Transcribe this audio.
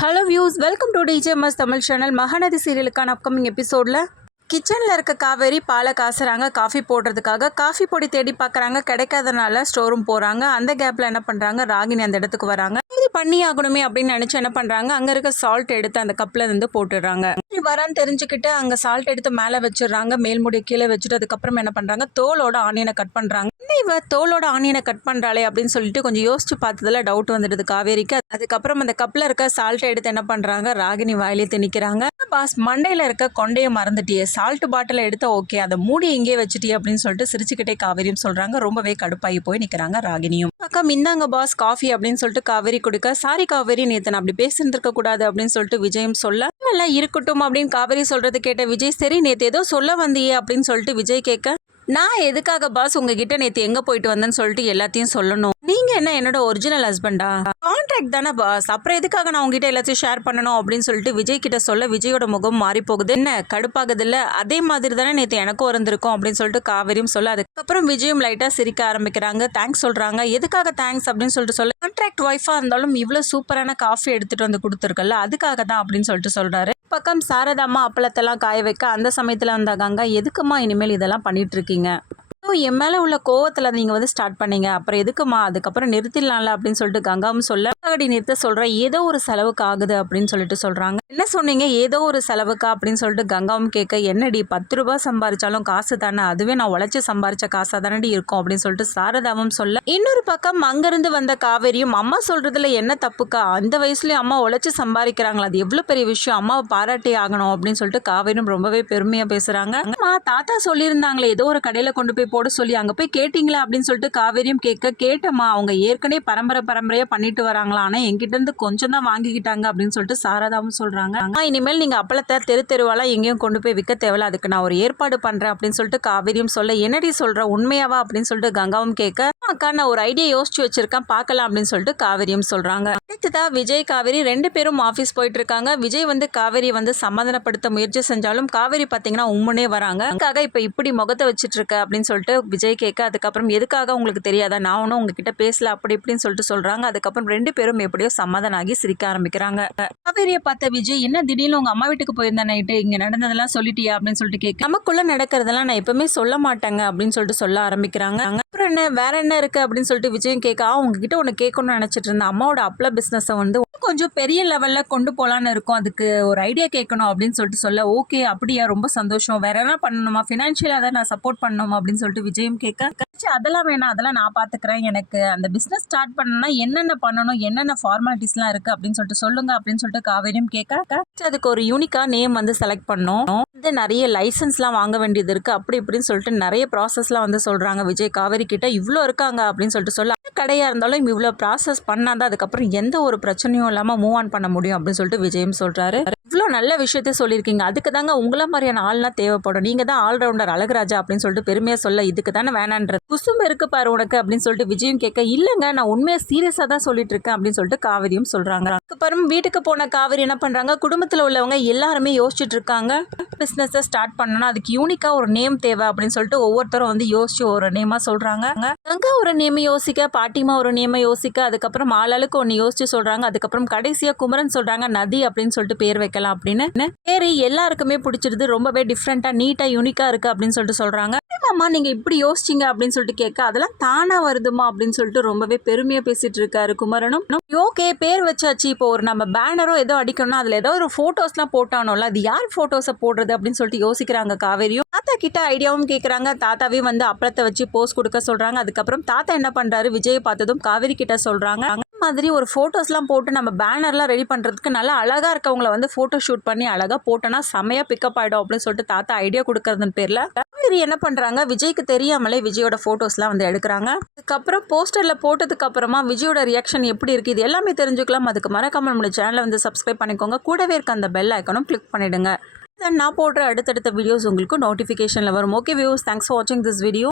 Hello views, welcome to DJMS Tamil channel. Mahanadhi சீரியலுக்கான upcoming எபிசோடில் கிச்சனில் இருக்க காவேரி பாலை காசுறாங்க காஃபி போடுறதுக்காக. காஃபி பொடி தேடி பார்க்குறாங்க, கிடைக்காதனால ஸ்டோர் ரூம் போகிறாங்க. அந்த கேப்பில் என்ன பண்ணுறாங்க, ராகினி அந்த இடத்துக்கு வராங்க. இது பண்ணி ஆகணுமே அப்படின்னு நினச்சி என்ன பண்ணுறாங்க, அங்கே இருக்க சால்ட் எடுத்து அந்த கப்பில் இருந்து போட்டுடுறாங்க. வரான்னு தெரிஞ்சுக்கிட்டு அங்கே சால்ட் எடுத்து மேலே வச்சிடுறாங்க, மேல்முடி கீழே வச்சுட்டு அதுக்கப்புறம் என்ன பண்ணுறாங்க, தோலோட ஆனியனை கட் பண்ணுறாங்க. இவ தோலோட ஆனியனை கட் பண்ணுறாளே அப்படின்னு சொல்லிட்டு கொஞ்சம் யோசிச்சு பார்த்ததுல டவுட் வந்துடுது காவேரிக்கு. அதுக்கப்புறம் அந்த கப்பில் இருக்க சால்ட்டை எடுத்து என்ன பண்ணுறாங்க, ராகினி வாயிலே திணிக்கிறாங்க. பாஸ், மண்டையில் இருக்க கொண்டையை மறந்துட்டியே, சால்ட் பாட்டில் எடுத்த ஓகே, அதை மூடி இங்கே வச்சுட்டியே அப்படின்னு சொல்லிட்டு சிரிச்சுக்கிட்டே காவேரியும் சொல்கிறாங்க. ரொம்பவே கடுப்பாகி போய் நிற்கிறாங்க ராகினியும். பக்கம் இந்தாங்க பாஸ் காஃபி அப்படின்னு சொல்லிட்டு காவேரி கொடுக்க, சாரி காவேரி, நேற்று நான் அப்படி பேசியிருந்திருக்க கூடாது அப்படின்னு சொல்லிட்டு விஜயும் சொல்ல, எல்லாம் இருக்கட்டும் அப்படின்னு காவேரி சொல்றது கேட்ட விஜய், சரி நேற்று ஏதோ சொல்ல வந்தியே அப்படின்னு சொல்லிட்டு விஜய் கேட்க, நான் எதுக்காக பாஸ் உங்ககிட்ட நேற்று எங்கே போயிட்டு வந்தேன்னு சொல்லிட்டு எல்லாத்தையும் சொல்லணும்? நீங்கள் என்ன என்னோட ஒரிஜினல் ஹஸ்பண்டா? கான்ட்ராக்ட் தானே பாஸ், அப்புறம் எதுக்காக நான் உங்ககிட்ட எல்லாத்தையும் ஷேர் பண்ணணும் அப்படின்னு சொல்லிட்டு விஜய் கிட்ட சொல்ல, விஜயோட முகம் மாறி போகுது. என்ன கடுப்பாகுது இல்லை? அதே மாதிரி தானே நேற்று எனக்கும் இருந்திருக்கும் அப்படின்னு சொல்லிட்டு காவேரியும் சொல்ல, அதுக்கப்புறம் விஜயும் லைட்டாக சிரிக்க ஆரம்பிக்கிறாங்க. தேங்க்ஸ் சொல்கிறாங்க. எதுக்காக தேங்க்ஸ் அப்படின்னு சொல்லிட்டு சொல்ல, கான்ட்ராக்ட் ஒய்ஃபாக இருந்தாலும் இவ்வளோ சூப்பரான காஃபி எடுத்துகிட்டு வந்து கொடுத்துருக்கல, அதுக்காக தான் அப்படின்னு சொல்லிட்டு சொல்கிறாரு. பக்கம் சாரதாம்மா அப்பளத்தெல்லாம் காய வைக்க, அந்த சமயத்தில் வந்த கங்கா, எதுக்குமா இனிமேல் இதெல்லாம் பண்ணிட்டு இருக்கீங்க? என் மேலே உள்ள கோவத்தில் நீங்கள் வந்து ஸ்டார்ட் பண்ணீங்க, அப்புறம் எதுக்குமா அதுக்கப்புறம் நிறுத்திடலாம்ல அப்படின்னு சொல்லிட்டு கங்காவும் சொல்ல, அடி நிறுத்த சொல்கிறேன், ஏதோ ஒரு செலவுக்கு ஆகுது அப்படின்னு சொல்லிட்டு சொல்கிறாங்க. என்ன சொன்னீங்க, ஏதோ ஒரு செலவுக்கா அப்படின்னு சொல்லிட்டு கங்காவும் கேட்க, என்னடி 10 ரூபாய் சம்பாரிச்சாலும் காசு தானே, அதுவே நான் உழைச்சி சம்பாரிச்ச காசாக தானடி இருக்கும் அப்படின்னு சொல்லிட்டு சாரதாவும் சொல்ல, இன்னொரு பக்கம் அங்கேருந்து வந்த காவேரியும், அம்மா சொல்கிறதுல என்ன தப்புக்கா, அந்த வயசுலேயும் அம்மா உழைச்சி சம்பாதிக்கிறாங்களா, அது எவ்வளோ பெரிய விஷயம், அம்மாவை பாராட்டி ஆகணும் அப்படின்னு சொல்லிட்டு காவேரியும் ரொம்பவே பெருமையாக பேசுகிறாங்க. அம்மா தாத்தா சொல்லியிருந்தாங்களே ஏதோ ஒரு கடையில் கொண்டு போய் போட சொல்லி, அங்கே போய் கேட்டிங்களா அப்படின்னு சொல்லிட்டு காவேரியும் கேட்டம்மா, அவங்க ஏற்கனவே பரம்பரையாக பண்ணிட்டு வராங்களா, ஆனால் என்கிட்ட இருந்து கொஞ்சம் தான் வாங்கிக்கிட்டாங்க அப்படின்னு சொல்லிட்டு சாரதாவும் சொல்கிறாங்க. இனிமேல் நீங்கள் அப்பளத்தை தெருவாலாம் எங்கேயும் கொண்டு போய் விற்க தேவையில்ல, அதுக்கு நான் ஒரு ஏற்பாடு பண்ணுறேன் அப்படின்னு சொல்லிட்டு காவேரியும் சொல்ல, என்னடி சொல்கிற, உண்மையாவா அப்படின்னு சொல்லிட்டு கங்காவும் கேட்க, அக்கா நான் ஒரு ஐடியா யோசிச்சு வச்சிருக்கேன், பார்க்கலாம் அப்படின்னு சொல்லிட்டு காவேரியும் சொல்கிறாங்க. அடுத்ததான் விஜய் காவேரி 2 பேரும் ஆஃபீஸ் போயிட்டு இருக்காங்க. விஜய் வந்து காவேரி வந்து சமாதானப்படுத்த முயற்சி செஞ்சாலும் காவேரி பார்த்தீங்கன்னா உம்முனே வராங்க. அதுக்காக இப்போ இப்படி முகத்தை வச்சுட்டு இருக்க அப்படின்னு சொல்லிட்டு விஜய் கேட்க, அதுக்கப்புறம் எதுக்காக உங்களுக்கு தெரியாதா, நான் ஒன்றும் உங்ககிட்ட பேசல அப்படி இப்படின்னு சொல்லிட்டு சொல்கிறாங்க. அதுக்கப்புறம் 2 பேரும் எப்படியோ சமாதானம் ஆகி சிரிக்க ஆரம்பிக்கிறாங்க. காவேரியை பார்த்த விஜய், என்ன திடீர்னு உங்கள் அம்மா வீட்டுக்கு போயிருந்தேன் நைட்டு, இங்கே நடந்ததெல்லாம் சொல்லிட்டியா அப்படின்னு சொல்லிட்டு கேட்க, நமக்குள்ளே நடக்கிறதெல்லாம் நான் எப்பவுமே சொல்ல மாட்டேங்க அப்படின்னு சொல்லிட்டு சொல்ல ஆரம்பிக்கிறாங்க. அப்புறம் என்ன வேற என்ன இருக்குது அப்படின்னு சொல்லிட்டு விஜயும் கேட்க, உங்ககிட்ட ஒன்று கேட்கணும்னு நினச்சிட்டு இருந்தேன், அம்மாவோட அப்பள பிஸ்னஸை வந்து கொஞ்சம் பெரிய லெவலில் கொண்டு போகலான்னு இருக்கும், அதுக்கு ஒரு ஐடியா கேட்கணும் அப்படின்னு சொல்லிட்டு சொல்ல, ஓகே அப்படியா, ரொம்ப சந்தோஷம், வேற என்ன பண்ணணுமா, ஃபினான்ஷியலாக அதை நான் சப்போர்ட் பண்ணணுமா அப்படின்னு சொல்லிட்டு விஜயும் கேட்க, அதெல்லாம் வேணாம், அதெல்லாம் நான் பார்த்துக்கிறேன், எனக்கு அந்த பிஸ்னஸ் ஸ்டார்ட் பண்ணணும்னா என்னென்ன பண்ணணும், என்னென்ன ஃபார்மாலிட்டிஸ்லாம் இருக்குது அப்படின்னு சொல்லிட்டு சொல்லுங்க அப்படின்னு சொல்லிட்டு காவேரியும் கேட்க, அதுக்கு ஒரு யூனிக்காக நேம் வந்து செலக்ட் பண்ணணும், வந்து நிறைய லைசன்ஸ்லாம் வாங்க வேண்டியது இருக்குது அப்படி இப்படின்னு சொல்லிட்டு நிறைய ப்ராசஸ்லாம் வந்து சொல்கிறாங்க. விஜய் காவேரி கிட்ட இவ்வளோ இருக்காங்க அப்படின்னு சொல்லிட்டு சொல்ல, கடையாக இருந்தாலும் இவ்வளோ ப்ராசஸ் பண்ணாதான் அதுக்கப்புறம் எந்த ஒரு பிரச்சனையும் இல்லாமல் மூவ் ஆன் பண்ண முடியும் அப்படின்னு சொல்லிட்டு விஜயும் சொல்கிறாரு. இவ்வளோ நல்ல விஷயத்த சொல்லியிருக்கீங்க, அதுக்கு தாங்க உங்களை மாதிரியான ஆள்லாம் தேவைப்படும், நீங்கள் தான் ஆல்ரவுண்டர் அழகுராஜா அப்படின்னு சொல்லிட்டு பெருமையாக சொல்ல, இதுக்கு தானே வேணான்றது குசும் இருக்கு பாரு உனக்கு அப்படின்னு சொல்லிட்டு விஜயும் கேட்க, இல்லைங்க நான் உண்மையாக சீரியஸாக தான் சொல்லிட்டு இருக்கேன் அப்படின்னு சொல்லிட்டு காவேரியும் சொல்கிறாங்க. அதுக்கப்புறம் வீட்டுக்கு போன காவேரி என்ன பண்ணுறாங்க, குடும்பத்தில் உள்ளவங்க எல்லாருமே யோசிச்சுட்டு இருக்காங்க, பிஸ்னஸை ஸ்டார்ட் பண்ணணும், அதுக்கு யூனிக்காக ஒரு நேம் தேவை அப்படின்னு சொல்லிட்டு ஒவ்வொருத்தரும் வந்து யோசிச்சு ஒரு நேமாக சொல்கிறாங்க. அங்கே ஒரு நேமை யோசிக்க, பாட்டிமா ஒரு நேமை யோசிக்க, அதுக்கப்புறம் ஆளாளுக்கு ஒன்று யோசிச்சு சொல்கிறாங்க. அதுக்கப்புறம் கடைசியாக குமரன் சொல்கிறாங்க, நதி அப்படின்னு சொல்லிட்டு பேர் வைக்கலாம் அப்படின்னு. பேரு எல்லாருக்குமே பிடிச்சிருது, ரொம்பவே டிஃப்ரெண்ட்டாக நீட்டாக யூனிக்காக இருக்குது அப்படின்னு சொல்லிட்டு சொல்கிறாங்க. அம்மா நீங்கள் இப்படி யோசிச்சிங்க அப்படின்னு சொல்லிட்டு கேட்க, அதெல்லாம் தானாக வருதுமா அப்படின்னு சொல்லிட்டு ரொம்பவே பெருமையாக பேசிட்டு இருக்காரு குமரனும். ஓகே பேர் வச்சாச்சு, இப்போ ஒரு நம்ம பேனரோ ஏதோ அடிக்கணும்னா அதில் ஏதோ ஒரு ஃபோட்டோஸ்லாம் போட்டானோல, அது யார் ஃபோட்டோஸை போடுறது அப்படின்னு சொல்லிட்டு யோசிக்கிறாங்க காவேரியும். தாத்தா கிட்ட ஐடியாவும் கேட்குறாங்க. தாத்தாவையும் வந்து அப்பளத்தை வச்சு போஸ் கொடுக்க சொல்கிறாங்க. அதுக்கப்புறம் தாத்தா என்ன பண்ணுறாரு, விஜயை பார்த்ததும் காவேரி கிட்ட சொல்கிறாங்க, மாதிரி ஒரு ஃபோட்டோஸ்லாம் போட்டு நம்ம பேனர்லாம் ரெடி பண்ணுறதுக்கு நல்லா அழகாக இருக்கவங்களை வந்து ஃபோட்டோ ஷூட் பண்ணி அழகாக போட்டோன்னா செமையாக பிக்கப் ஆகிடும் அப்படின்னு சொல்லிட்டு தாத்தா ஐடியா கொடுக்கறதுன்னு பேரில் காவேரி என்ன பண்ணுறாங்க, விஜய்க்கு தெரியாமலே விஜயோட ஃபோட்டோஸ்லாம் வந்து எடுக்கிறாங்க. அதுக்கப்புறம் போஸ்டரில் போட்டதுக்கு அப்புறமா விஜயோட ரியாக்ஷன் எப்படி இருக்குது இது எல்லாமே தெரிஞ்சுக்கலாம். அதுக்கு மறக்காம நம்மளோட சேனலை வந்து சப்ஸ்கிரைப் பண்ணிக்கோங்க, கூடவே இருக்க அந்த பெல் ஐக்கனும் கிளிக் பண்ணிவிடுங்க. நான் போடுற அடுத்தடுத்த வீடியோஸ் உங்களுக்கு நோட்டிஃபிகேஷனில் வரும். ஓகே வியூஸ், தேங்க்ஸ் ஃபார் வாட்சிங் திஸ் வீடியோ.